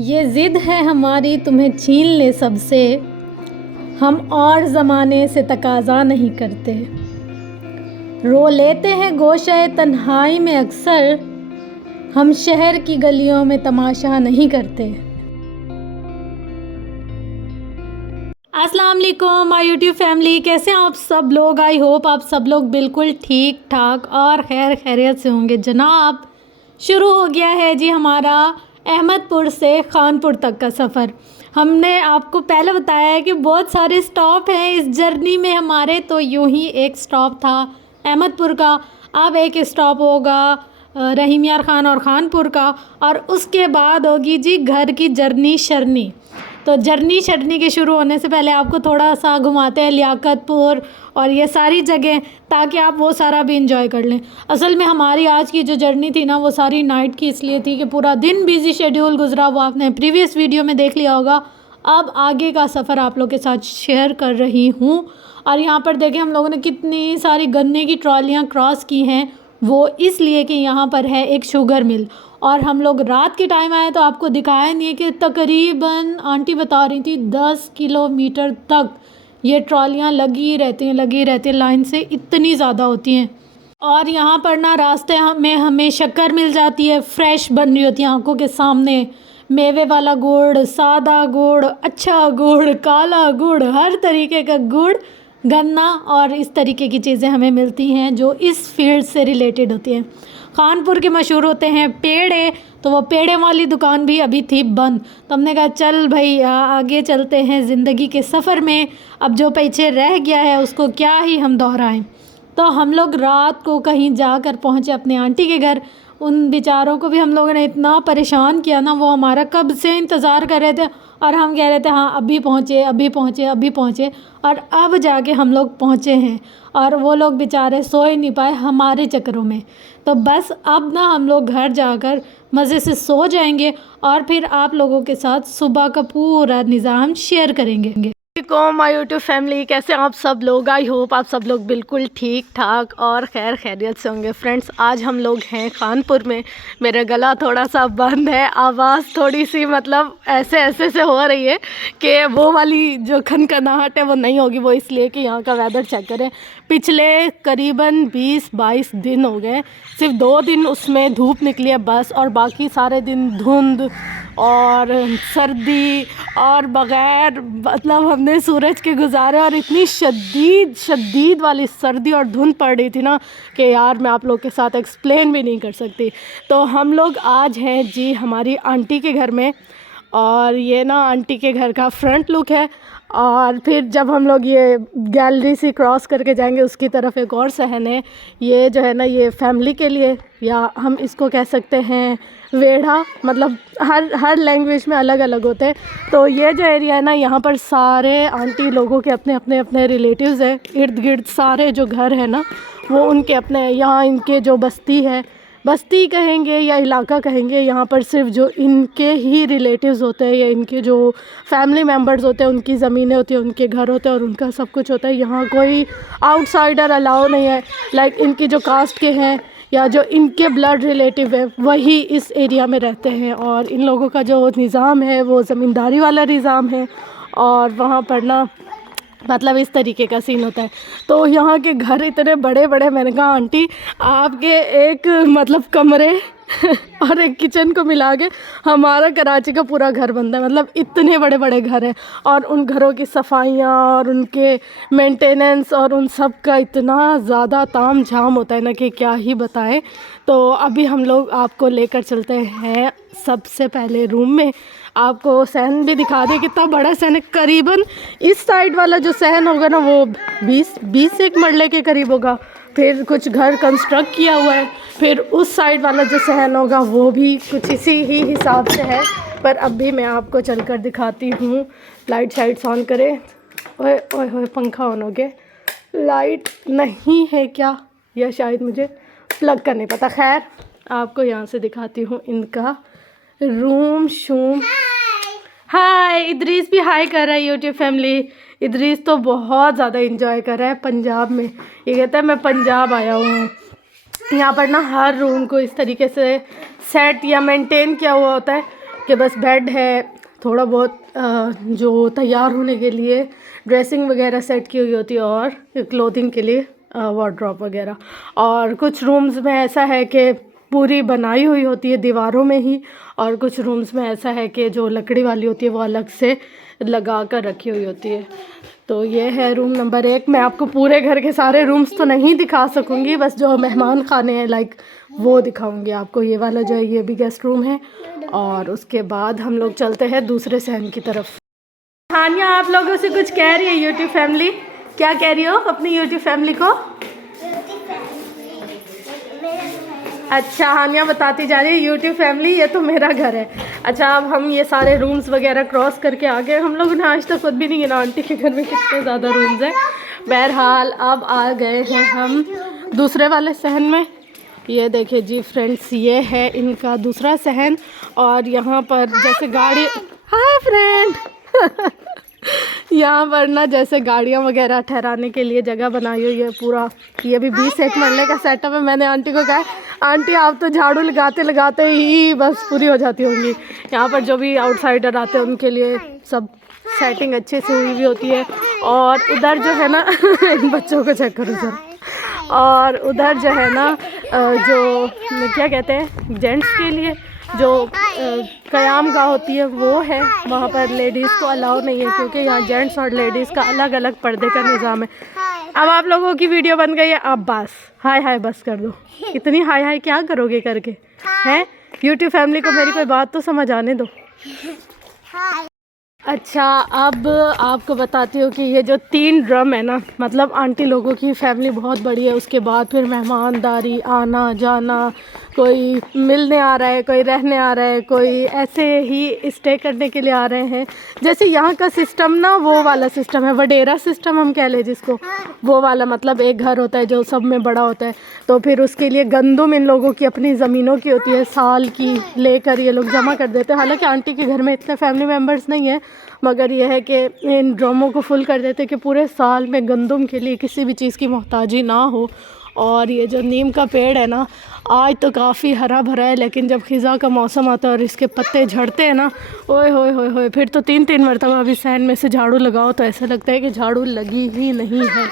ये ज़िद है हमारी तुम्हें छीन ले सबसे, हम और ज़माने से तकाज़ा नहीं करते। रो लेते हैं गोशे तन्हाई में अक्सर, हम शहर की गलियों में तमाशा नहीं करते। अस्सलाम वालेकुम माय यूट्यूब फैमिली, कैसे हैं आप सब लोग। आई होप आप सब लोग बिल्कुल ठीक ठाक और खैर खैरियत से होंगे। जनाब, शुरू हो गया है जी हमारा अहमदपुर से खानपुर तक का सफ़र। हमने आपको पहले बताया है कि बहुत सारे स्टॉप हैं इस जर्नी में हमारे, तो यूं ही एक स्टॉप था अहमदपुर का, अब एक स्टॉप होगा रहीम यार ख़ान और ख़ानपुर का, और उसके बाद होगी जी घर की जर्नी शर्नी। तो जर्नी शर्नी के शुरू होने से पहले आपको थोड़ा सा घुमाते हैं लियाकतपुर और ये सारी जगह, ताकि आप वो सारा भी इंजॉय कर लें। असल में हमारी आज की जो जर्नी थी ना, वो सारी नाइट की इसलिए थी कि पूरा दिन बिज़ी शेड्यूल गुजरा, वो आपने प्रीवियस वीडियो में देख लिया होगा। अब आगे का सफ़र आप लोग के साथ शेयर कर रही हूँ। और यहाँ पर देखें हम लोगों ने कितनी सारी गन्ने की ट्रॉलियाँ क्रॉस की हैं, वो इसलिए कि यहाँ पर है एक शुगर मिल। और हम लोग रात के टाइम आए तो आपको दिखाया नहीं है कि तकरीबन आंटी बता रही थी 10 किलोमीटर तक ये ट्रॉलियाँ लगी रहती हैं, लाइन से इतनी ज़्यादा होती हैं। और यहाँ पर ना रास्ते में हमें शक्कर मिल जाती है, फ्रेश बन रही होती है आंखों के सामने। मेवे वाला गुड़, सादा गुड़, अच्छा गुड़, काला गुड़, हर तरीके का गुड़, गन्ना और इस तरीके की चीज़ें हमें मिलती हैं जो इस फील्ड से रिलेटेड होती हैं। खानपुर के मशहूर होते हैं पेड़े, तो वो पेड़े वाली दुकान भी अभी थी बंद। तो हमने कहा चल भाई आगे चलते हैं ज़िंदगी के सफ़र में, अब जो पीछे रह गया है उसको क्या ही हम दोहराएं। तो हम लोग रात को कहीं जाकर पहुँचे अपने आंटी के घर। उन बेचारों को भी हम लोगों ने इतना परेशान किया ना, वो हमारा कब से इंतज़ार कर रहे थे और हम कह रहे थे हाँ अभी पहुँचे अभी पहुँचे अभी पहुँचे, और अब जाके हम लोग पहुँचे हैं। और वो लोग बेचारे सो ही नहीं पाए हमारे चक्करों में। तो बस अब ना हम लोग घर जाकर मज़े से सो जाएंगे और फिर आप लोगों के साथ सुबह का पूरा निज़ाम शेयर करेंगे। माय यूट्यूब फैमिली, कैसे आप सब लोग। आई होप आप सब लोग बिल्कुल ठीक ठाक और खैर खैरियत से होंगे। फ्रेंड्स, आज हम लोग हैं खानपुर में। मेरा गला थोड़ा सा बंद है, आवाज़ थोड़ी सी मतलब ऐसे ऐसे से हो रही है कि वो वाली जो खनखनाहट है वो नहीं होगी। वो इसलिए कि यहाँ का वेदर चेक करें, पिछले करीबन 20-22 दिन हो गए, सिर्फ 2 दिन उसमें धूप निकली है बस, और बाकी सारे दिन धुंध और सर्दी और बग़ैर मतलब हमने सूरज के गुजारे। और इतनी शदीद वाली सर्दी और धुंध पड़ रही थी ना कि यार मैं आप लोग के साथ एक्सप्लेन भी नहीं कर सकती। तो हम लोग आज हैं जी हमारी आंटी के घर में, और ये ना आंटी के घर का फ्रंट लुक है। और फिर जब हम लोग ये गैलरी से क्रॉस करके जाएंगे उसकी तरफ एक और सहन है। ये जो है ना ये फैमिली के लिए, या हम इसको कह सकते हैं वेढ़ा, मतलब हर लैंग्वेज में अलग अलग होते हैं। तो ये जो एरिया है ना, यहाँ पर सारे आंटी लोगों के अपने रिलेटिव्स हैं। इर्द गिर्द सारे जो घर है ना वो उनके अपने, यहाँ इनके जो बस्ती कहेंगे या इलाका कहेंगे, यहाँ पर सिर्फ जो इनके ही रिलेटिव्स होते हैं या इनके जो फैमिली मेम्बर्स होते हैं उनकी ज़मीनें होती हैं, उनके घर होते हैं और उनका सब कुछ होता है। यहाँ कोई आउटसाइडर अलाउ नहीं है। लाइक इनकी जो कास्ट के हैं या जो इनके ब्लड रिलेटिव है वही इस एरिया में रहते हैं। और इन लोगों का जो निज़ाम है वो ज़मींदारी वाला निज़ाम है, और वहाँ पर ना मतलब इस तरीके का सीन होता है। तो यहाँ के घर इतने बड़े बड़े, मैंने कहा आंटी आपके एक मतलब कमरे और एक किचन को मिला के हमारा कराची का पूरा घर बनता है। मतलब इतने बड़े बड़े घर हैं, और उन घरों की सफाइयाँ और उनके मेंटेनेंस और उन सब का इतना ज़्यादा ताम झाम होता है ना कि क्या ही बताएं। तो अभी हम लोग आपको लेकर चलते हैं सबसे पहले रूम में। आपको सहन भी दिखा दें, कितना बड़ा सहन है। करीबन इस साइड वाला जो सहन होगा ना वो 20 एक मरले के करीब होगा। फिर कुछ घर कंस्ट्रक्ट किया हुआ है। फिर उस साइड वाला जो सहन होगा वो भी कुछ इसी ही हिसाब से है। पर अब भी मैं आपको चलकर दिखाती हूँ। लाइट शाइट्स ऑन करें। ओए ओए ओए, पंखा ऑन हो गया। लाइट नहीं है क्या, या शायद मुझे प्लग का नहीं पता। खैर आपको यहाँ से दिखाती हूँ इनका रूम शूम। हाय, इदरीस भी हाय कर रहा है यूट्यूब फैमिली। इदरीस तो बहुत ज़्यादा इंजॉय कर रहा है पंजाब में। ये कहता है मैं पंजाब आया हूँ। यहाँ पर ना हर रूम को इस तरीके से सेट या मेंटेन किया हुआ होता है कि बस बेड है, थोड़ा बहुत जो तैयार होने के लिए ड्रेसिंग वगैरह सेट की हुई होती है और क्लोथिंग के लिए वार्डरोब वगैरह। और कुछ रूम्स में ऐसा है कि पूरी बनाई हुई होती है दीवारों में ही, और कुछ रूम्स में ऐसा है कि जो लकड़ी वाली होती है वो अलग से लगा कर रखी हुई होती है। तो ये है रूम नंबर 1। मैं आपको पूरे घर के सारे रूम्स तो नहीं दिखा सकूँगी, बस जो मेहमान खाने हैं लाइक वो दिखाऊंगी आपको। ये वाला जो है ये भी गेस्ट रूम है, और उसके बाद हम लोग चलते हैं दूसरे सहन की तरफ। हानिया आप लोगों से कुछ कह रही है यूट्यूब फैमिली, क्या कह रही हो अपनी यूट्यूब फैमिली को? अच्छा, हानिया बताती जा रही है यूट्यूब फैमिली ये तो मेरा घर है। अच्छा, अब हम ये सारे रूम्स वगैरह क्रॉस करके आ गए। हम लोगों ने आज तक खुद भी नहीं गिना आंटी के घर में कितने ज़्यादा रूम्स हैं। बहरहाल अब आ गए हैं हम दूसरे वाले सहन में। ये देखिए जी फ्रेंड्स, ये है इनका दूसरा सहन, और यहाँ पर जैसे गाड़ी, हाय फ्रेंड यहाँ पर ना जैसे गाड़ियाँ वगैरह ठहराने के लिए जगह बनाई हुई है पूरा। ये भी 20-1 मरले का सेटअप है। मैंने आंटी को कहा आंटी आप तो झाड़ू लगाते लगाते ही बस पूरी हो जाती होंगी। यहाँ पर जो भी आउटसाइडर आते हैं उनके लिए सब सेटिंग अच्छे से हुई हुई होती है। और उधर जो है ना इन बच्चों को चेक करो सर। और उधर जो है ना जो क्या कहते हैं जेंट्स के लिए जो क़याम गाह होती है वो है, वहाँ पर लेडीज़ को अलाउ नहीं है क्योंकि यहाँ जेंट्स और लेडीज़ का अलग अलग पर्दे का निज़ाम है। अब आप लोगों की वीडियो बन गई है, अब बस हाय हाय बस कर दो। इतनी हाय हाय क्या करोगे करके हैं? यूट्यूब फैमिली को मेरी कोई बात तो समझ आने दो। अच्छा, अब आपको बताती हूँ कि ये जो 3 ड्रम है ना, मतलब आंटी लोगों की फैमिली बहुत बड़ी है। उसके बाद फिर मेहमानदारी, आना जाना, कोई मिलने आ रहा है, कोई रहने आ रहा है, कोई ऐसे ही स्टे करने के लिए आ रहे हैं। जैसे यहाँ का सिस्टम ना वो वाला सिस्टम है, वडेरा सिस्टम हम कह लें जिसको, वो वाला। मतलब एक घर होता है जो सब में बड़ा होता है, तो फिर उसके लिए गंदुम इन लोगों की अपनी ज़मीनों की होती है, साल की लेकर ये लोग जमा कर देते हैं। हालांकि आंटी के घर में इतने फैमिली मेम्बर्स नहीं है, मगर यह है कि इन ड्रमों को फुल कर देते कि पूरे साल में गंदुम के लिए किसी भी चीज़ की मोहताजी ना हो। और ये जो नीम का पेड़ है ना, आज तो काफ़ी हरा भरा है, लेकिन जब खिज़ा का मौसम आता है और इसके पत्ते झड़ते हैं ना, ओए होए होए होए, फिर तो 3-3 मरतबा अभी सहन में से झाड़ू लगाओ तो ऐसा लगता है कि झाड़ू लगी ही नहीं है।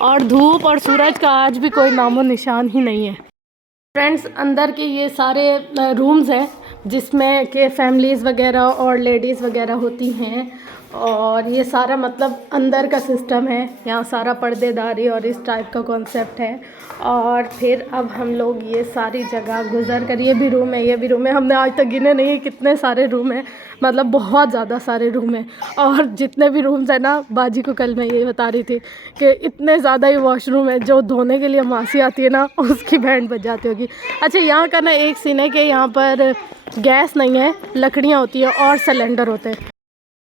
और धूप और सूरज का आज भी कोई नामो निशान ही नहीं है। फ्रेंड्स, अंदर के ये सारे रूम्स हैं जिसमें के फैमिलीज़ वगैरह और लेडीज़ वगैरह होती हैं, और ये सारा मतलब अंदर का सिस्टम है। यहाँ सारा पर्देदारी और इस टाइप का कॉन्सेप्ट है। और फिर अब हम लोग ये सारी जगह गुजर कर, ये भी रूम है, ये भी रूम है, हमने आज तक गिने नहीं कितने सारे रूम हैं, मतलब बहुत ज़्यादा सारे रूम हैं। और जितने भी रूम्स हैं ना, बाजी को कल मैं ये बता रही थी कि इतने ज़्यादा ही वॉशरूम है, जो धोने के लिए मासी आती है ना उसकी बैंड बज जाती होगी। अच्छा, यहाँ का ना एक सीन है कि यहाँ पर गैस नहीं है, लकड़ियाँ होती है और सिलेंडर होते हैं।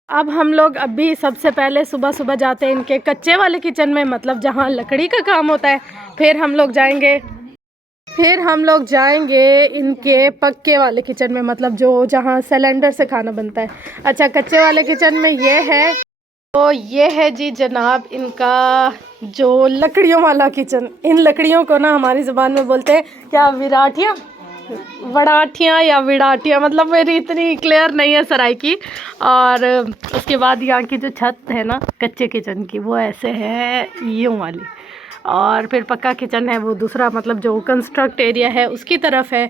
अब हम लोग अभी सबसे पहले सुबह सुबह जाते हैं इनके कच्चे वाले किचन में, मतलब जहाँ लकड़ी का काम होता है। फिर हम लोग जाएंगे इनके पक्के वाले किचन में, मतलब जो जहाँ सिलेंडर से खाना बनता है। अच्छा, कच्चे वाले किचन में ये है, तो ये है जी जनाब इनका जो लकड़ियों वाला किचन। इन लकड़ियों को ना हमारी ज़बान में बोलते हैं क्या, विराटियाँ, वड़ाठियाँ या विड़ाटियाँ, मतलब मेरी इतनी क्लियर नहीं है सराय की। और उसके बाद यहाँ की जो छत है ना कच्चे किचन की, वो ऐसे है यूँ वाली। और फिर पक्का किचन है वो दूसरा, मतलब जो कंस्ट्रक्ट एरिया है उसकी तरफ है।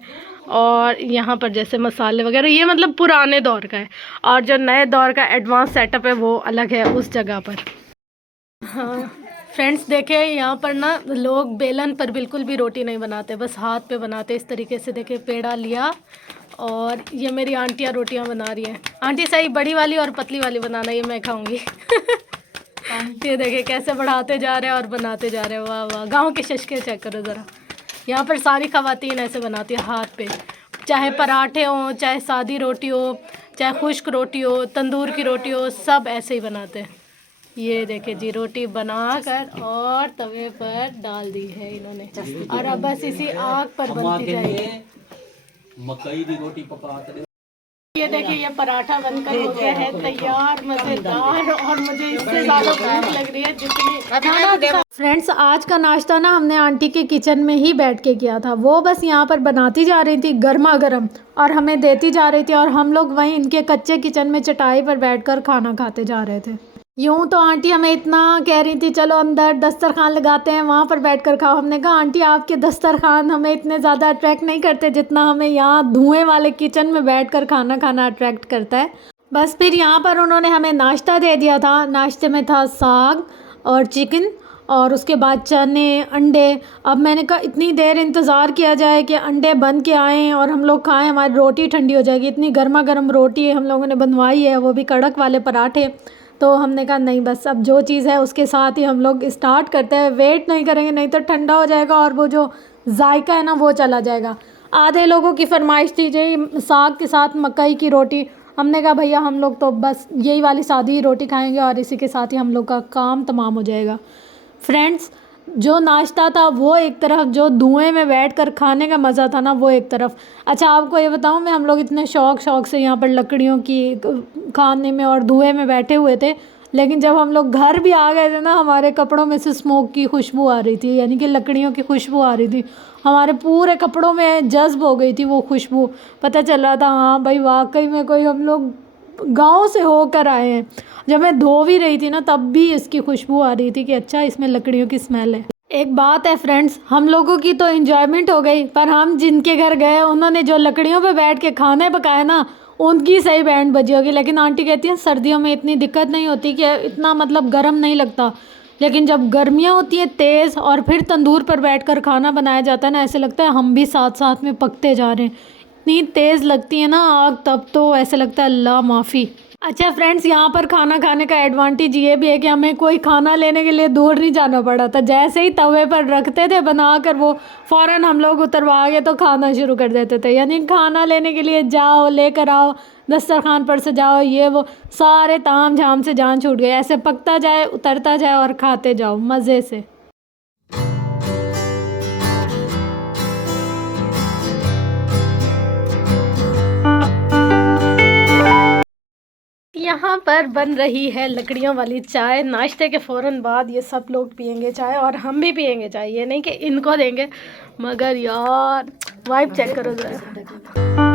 और यहाँ पर जैसे मसाले वगैरह, ये मतलब पुराने दौर का है, और जो नए दौर का एडवांस सेटअप है वो अलग है उस जगह पर। हाँ फ्रेंड्स, देखे यहाँ पर ना लोग बेलन पर बिल्कुल भी रोटी नहीं बनाते, बस हाथ पे बनाते इस तरीके से। देखे, पेड़ा लिया, और ये मेरी आंटियाँ रोटियाँ बना रही हैं। आंटी सही बड़ी वाली और पतली वाली बनाना, ये मैं खाऊंगी। ये देखे कैसे बढ़ाते जा रहे हैं और बनाते जा रहे हैं, वाह वाह। गाँव के शशके चेक करो ज़रा, यहाँ पर सारी ख़वातीन ऐसे बनाती है हाथ पे, चाहे पराठे हों, चाहे सादी रोटी हो, चाहे खुश्क रोटी हो, तंदूर की रोटी हो, सब ऐसे ही बनाते हैं। ये देखे जी, रोटी बनाकर और तवे पर डाल दी है इन्होंने, और अब बस इसी आग पर बनती जाएगी। मकई की रोटी पकाते। ये देखिए, ये पराठा बनकर हो गया है तैयार, मज़ेदार। और मुझे इससे ज़्यादा भूख लग रही है जितनी। फ्रेंड्स आज का नाश्ता ना हमने आंटी के किचन में ही बैठ के किया था। वो बस यहाँ पर बनाती जा रही थी गर्मा गर्म और हमें देती जा रही थी, और हम लोग वहीं इनके कच्चे किचन में चटाई पर बैठकर खाना खाते जा रहे थे। यूँ तो आंटी हमें इतना कह रही थी चलो अंदर दस्तरखान लगाते हैं, वहाँ पर बैठकर खाओ। हमने कहा आंटी आपके दस्तरखान हमें इतने ज़्यादा अट्रैक्ट नहीं करते जितना हमें यहाँ धुएँ वाले किचन में बैठकर खाना खाना अट्रैक्ट करता है। बस फिर यहाँ पर उन्होंने हमें नाश्ता दे दिया था। नाश्ते में था साग और चिकन और उसके बाद चने, अंडे। अब मैंने कहा इतनी देर इंतज़ार किया जाए कि अंडे बन के आएँ और हम लोग खाएं, हमारी रोटी ठंडी हो जाएगी। इतनी गर्मा गर्म रोटी हम लोगों ने बनवाई है, वो भी कड़क वाले पराठे। तो हमने कहा नहीं, बस अब जो चीज़ है उसके साथ ही हम लोग स्टार्ट करते हैं, वेट नहीं करेंगे, नहीं तो ठंडा हो जाएगा और वो जो जायका है ना वो चला जाएगा। आधे लोगों की फरमाइश थी जी साग के साथ मकई की रोटी। हमने कहा भैया हम लोग तो बस यही वाली सादी रोटी खाएंगे और इसी के साथ ही हम लोग का काम तमाम हो जाएगा। फ्रेंड्स जो नाश्ता था वो एक तरफ, जो धुएं में बैठकर खाने का मज़ा था ना वो एक तरफ। अच्छा आपको ये बताऊं, मैं हम लोग इतने शौक से यहाँ पर लकड़ियों की खाने में और धुएं में बैठे हुए थे, लेकिन जब हम लोग घर भी आ गए थे ना हमारे कपड़ों में से स्मोक की खुशबू आ रही थी, यानी कि लकड़ियों की खुशबू आ रही थी। हमारे पूरे कपड़ों में जज्ब हो गई थी वो खुशबू। पता चल रहा था हाँ भाई वाकई में कोई हम लोग गांव से होकर आए हैं। जब मैं धो भी रही थी ना तब भी इसकी खुशबू आ रही थी कि अच्छा इसमें लकड़ियों की स्मेल है। एक बात है फ्रेंड्स, हम लोगों की तो एंजॉयमेंट हो गई, पर हम जिनके घर गए उन्होंने जो लकड़ियों पे बैठ के खाने पकाए ना उनकी सही बैंड बजी होगी। लेकिन आंटी कहती हैं सर्दियों में इतनी दिक्कत नहीं होती कि इतना मतलब गर्म नहीं लगता, लेकिन जब गर्मियाँ होती हैं तेज़ और फिर तंदूर पर बैठकर खाना बनाया जाता है ना, ऐसे लगता है हम भी साथ साथ में पकते जा रहे हैं। इतनी तेज़ लगती है ना आग, तब तो ऐसे लगता है अल्लाह माफ़ी। अच्छा फ्रेंड्स यहाँ पर खाना खाने का एडवांटेज ये भी है कि हमें कोई खाना लेने के लिए दूर नहीं जाना पड़ा था। जैसे ही तवे पर रखते थे बनाकर वो फ़ौरन हम लोग उतरवा के तो खाना शुरू कर देते थे। यानी खाना लेने के लिए जाओ, लेकर आओ, दस्तरखान पर से जाओ, ये वो सारे ताम झाम से जान छूट गए। ऐसे पकता जाए, उतरता जाए और खाते जाओ मज़े से। यहाँ पर बन रही है लकड़ियों वाली चाय। नाश्ते के फ़ौरन बाद ये सब लोग पियेंगे चाय और हम भी पियेंगे चाय। ये नहीं कि इनको देंगे, मगर यार वाइब चेक करो ज़रा।